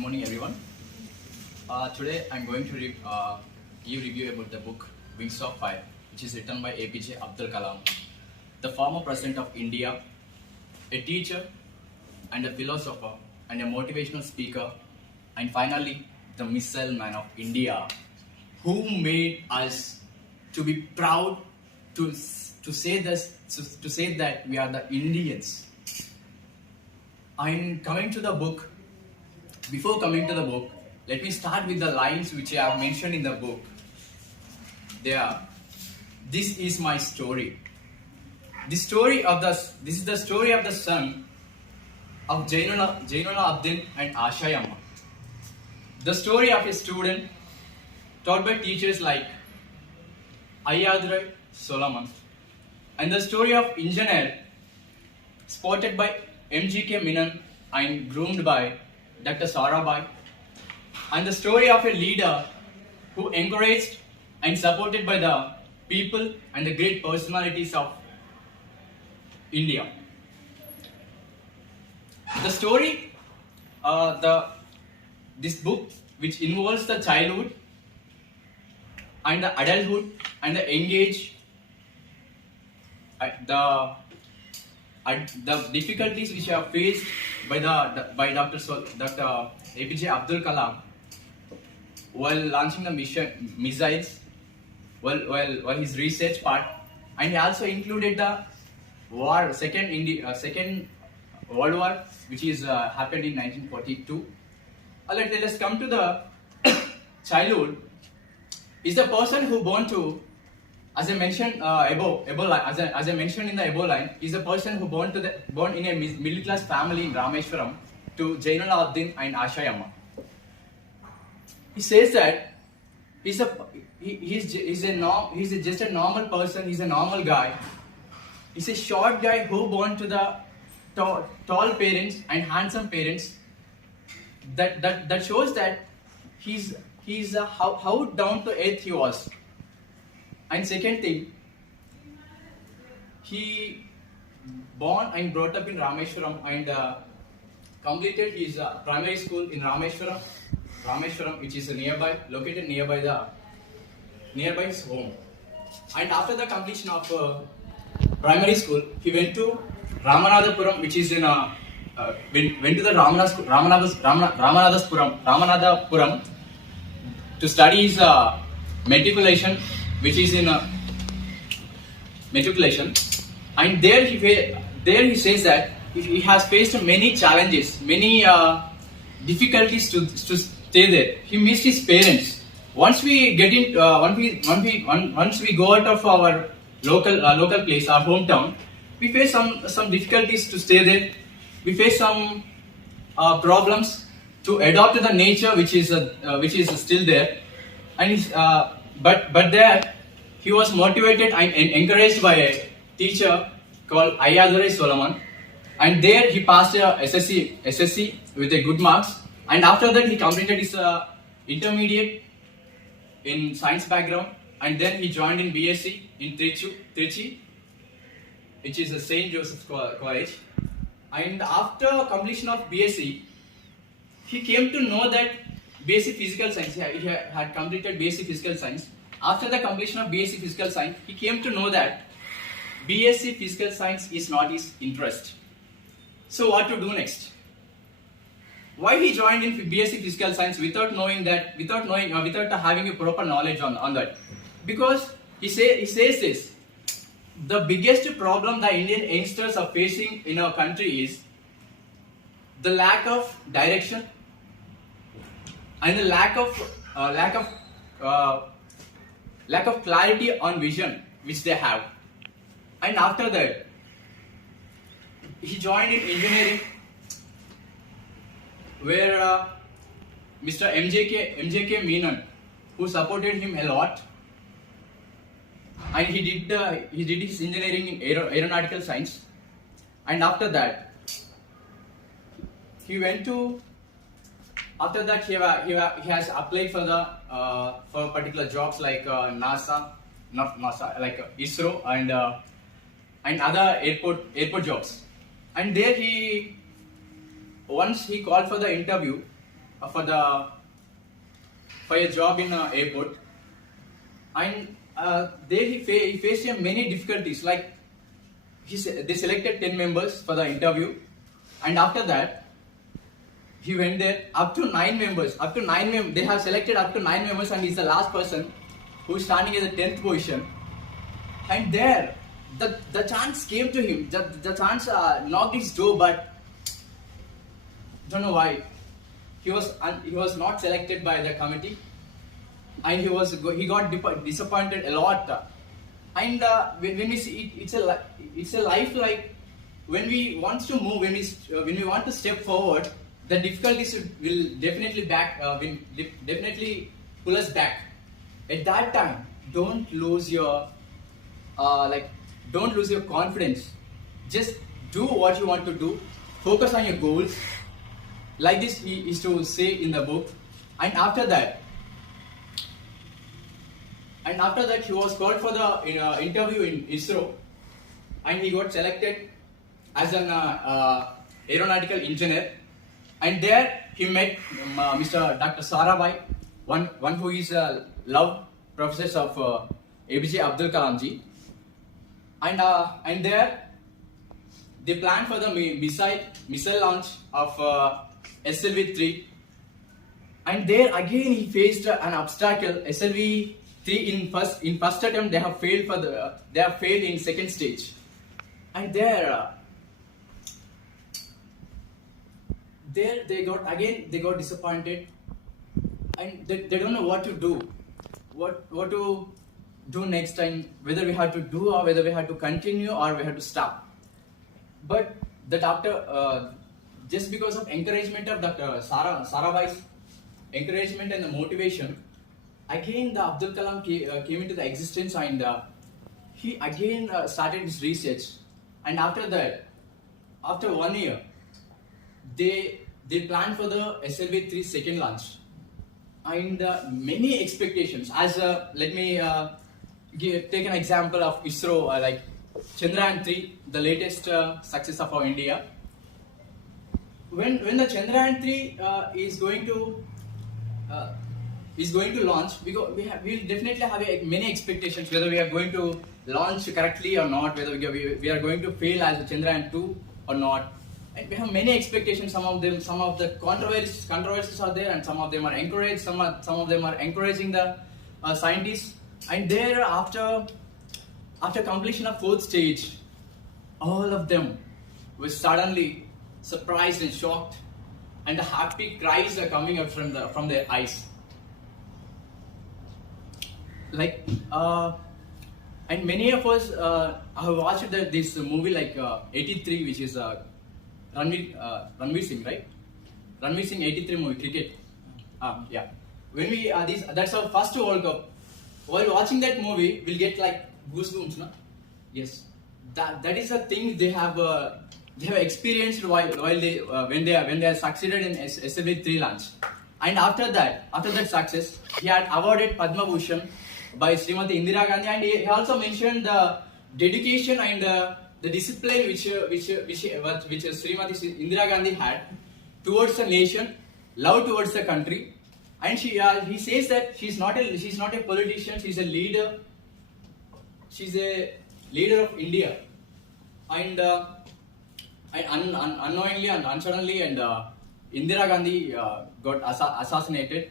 morning, everyone. Today, I'm going to give review about the book Wings of Fire, which is written by APJ Abdul Kalam, the former president of India, a teacher and a philosopher and a motivational speaker, and finally, the missile man of India, who made us to be proud to say this, to say that we are the Indians. I'm coming to the book. Before coming to the book, let me start with the lines which I have mentioned in the book. They are, this is my story. This is the story of the son of Jainula Abdul and Ashayamma. The story of a student taught by teachers like Ayyadurai Solomon, and the story of engineer spotted by MGK Menon and groomed by Dr. Sarabhai, and the story of a leader who encouraged and supported by the people and the great personalities of India. The story, this book, which involves the childhood and the adulthood and the young age, the difficulties which are faced by Dr. APJ Abdul Kalam while launching the missiles, while his research part, and he also included the Second World War, which is happened in 1942. Let's come to the childhood. Is the person who born to, as I mentioned as I mentioned in the above line, is the person who born in a middle class family in Rameshwaram to Jainula Abdul and Ashayamma. He says that he's just a normal person. He's a normal guy. He's a short guy who born to the tall parents and handsome parents. That shows that he's how down to earth he was. And second thing, he born and brought up in Rameshwaram and completed his primary school in Rameshwaram, which is located nearby his home. And after the completion of primary school, he went to Ramanathapuram, which is in went to the Ramanathapuram to study his matriculation, which is in matriculation, and there he says that he has faced many challenges, many difficulties to stay there. He missed his parents. Once we get in, once we go out of our local place, our hometown, we face some difficulties to stay there. We face some problems to adopt to the nature which is still there, and but there he was motivated and encouraged by a teacher called Ayyadurai Solomon, and there he passed a SSC with a good marks, and after that he completed his intermediate in science background, and then he joined in BSc in Trichy, which is a St. Joseph's College. And after completion of BSc, he came to know that BSc Physical Science, he had completed BSc Physical Science. After the completion of BSc Physical Science, he came to know that BSc Physical Science is not his interest. So what to do next? Why he joined in BSc Physical Science without having a proper knowledge on that? Because he says this: the biggest problem the Indian youngsters are facing in our country is the lack of direction and the lack of clarity on vision which they have. And after that, he joined in engineering, where Mr. MJK Menon, who supported him a lot, and he did his engineering in aeronautical science. And after that, he has applied for particular jobs like like ISRO and other airport jobs. And there once he called for the interview, for the for a job in an airport, and there he faced many difficulties. Like they selected 10 members for the interview, and after that he went there up to 9 members. They have selected up to 9 members, and he's the last person who's standing at the 10th position. And there, the chance came to him. The chance knocked his door, but don't know why he was not selected by the committee, and he got disappointed a lot. And when we see it's a life. Like when we want to move, when we want to step forward, the difficulties will definitely definitely pull us back. At that time, don't lose your don't lose your confidence. Just do what you want to do. Focus on your goals. Like this, he is to say in the book. And after that, he was called for the interview in ISRO, and he got selected as an aeronautical engineer. And there he met Mr. Dr. Sarabhai, one who is a love professor of APJ Abdul Kalam ji. And there they planned for the missile launch of SLV-3. And there again he faced an obstacle. SLV-3 in first attempt they have failed in second stage. And there they got disappointed, and they don't know what to do, what to do next time, whether we have to do or whether we have to continue or we have to stop. But that after just because of encouragement of Dr. Sarabhai's encouragement and the motivation, again the Abdul Kalam came into the existence, and he again started his research. And after that, after 1 year, they planned for the SLV-3 second launch, and many expectations. As let me take an example of ISRO, like Chandrayaan-3, the latest success of our India. When the Chandrayaan-3 is going to launch, we'll definitely have many expectations, whether we are going to launch correctly or not, whether we are going to fail as a Chandrayaan-2 or not. And we have many expectations. Some of the controversies are there, and some of them are encouraged. Some of them are encouraging the scientists. And there, after completion of fourth stage, all of them were suddenly surprised and shocked, and the happy cries are coming out from their eyes. Like and many of us have watched this movie like 83, which is Ranveer Singh, right? Ranveer Singh 83 movie, cricket. Yeah. When we that's our first World Cup. While watching that movie, we'll get like goosebumps, no? Yes. That is the thing they have experienced while they when they are succeeded in SLV-3 launch. And after that success, he had awarded Padma Bhushan by Srimati Indira Gandhi, and he also mentioned the dedication and the discipline which Srimati Indira Gandhi had towards the nation, love towards the country. And he says that she's not a politician, she's a leader. She's a leader of India. And unknowingly and unsuddenly, and Indira Gandhi got assassinated.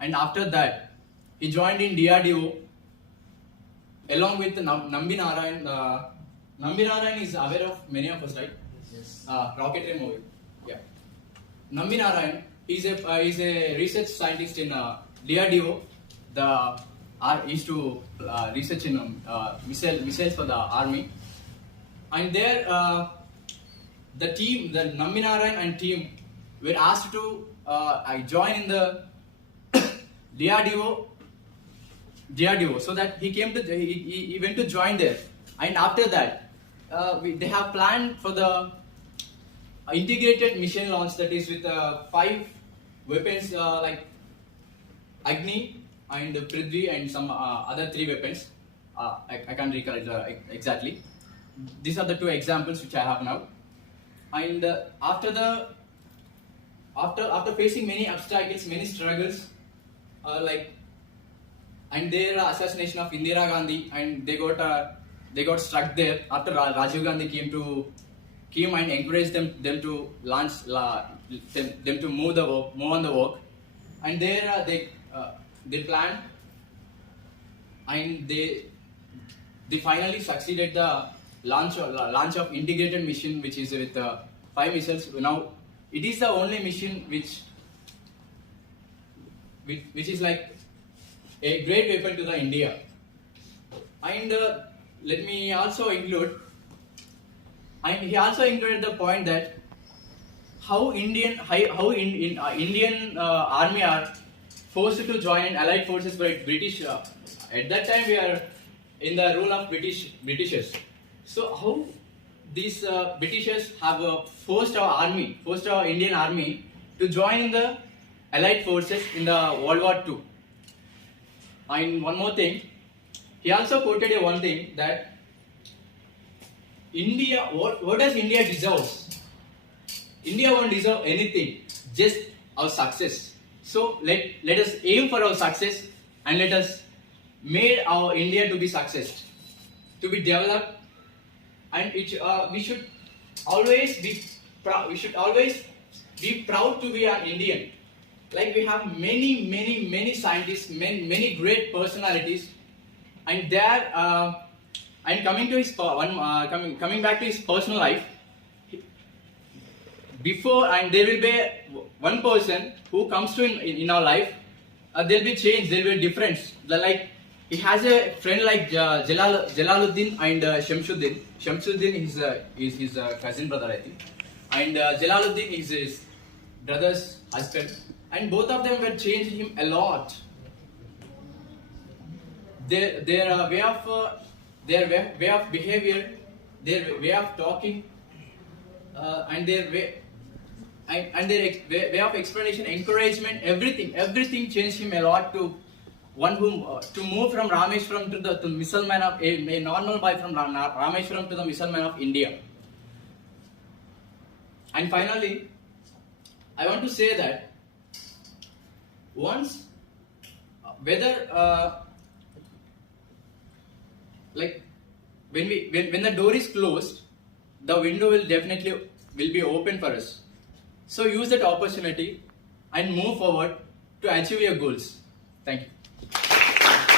And after that, he joined in DRDO along with Nambi Narayan. Nambi Narayan is aware of many of us, right? Yes. Rocketry movie. Yeah. Nambi Narayan is a research scientist in DRDO. He used to research in missiles for the army. And there, the Nambi Narayan and team were asked to join in the DRDO, so that he went to join there. And after that, they have planned for the integrated mission launch, that is with 5 weapons like Agni and Prithvi and some other 3 weapons. I can't recall it exactly. These are the 2 examples which I have now. And after after facing many obstacles, many struggles, like, and their assassination of Indira Gandhi, and they got struck there after Rajiv Gandhi came and encouraged them to them to move on the work, and there they planned, and they finally succeeded the launch of integrated mission, which is with 5 missiles. Now it is the only mission which is like a great weapon to the India. And let me also include, and he also included the point that how Indian army are forced to join allied forces by British. At that time, we are in the rule of Britishers. So how these Britishers have forced our Indian army to join in the allied forces in the World War II. And one more thing, he also quoted one thing that India, what does India deserves? India won't deserve anything, just our success. So let us aim for our success, and let us make our India to be success, to be developed, and we should always be proud. We should always be proud to be an Indian. Like, we have many scientists, many great personalities, and there and coming to his coming back to his personal life. Before, and there will be one person who comes to in our life, there will be change, there will be difference. Like, he has a friend like Jalaluddin and Shamsuddin. Shamsuddin is his cousin brother, I think, and Jalaluddin is his brother's husband, and both of them were changed him a lot. Their way of behavior, their way of talking, and their way of explanation, encouragement, everything changed him a lot to one whom to move from Rameshwaram to the missileman of a normal boy from Rameshwaram to the missileman of India. And finally, I want to say that once whether like when the door is closed, the window will be open for us. So use that opportunity and move forward to achieve your goals. Thank you.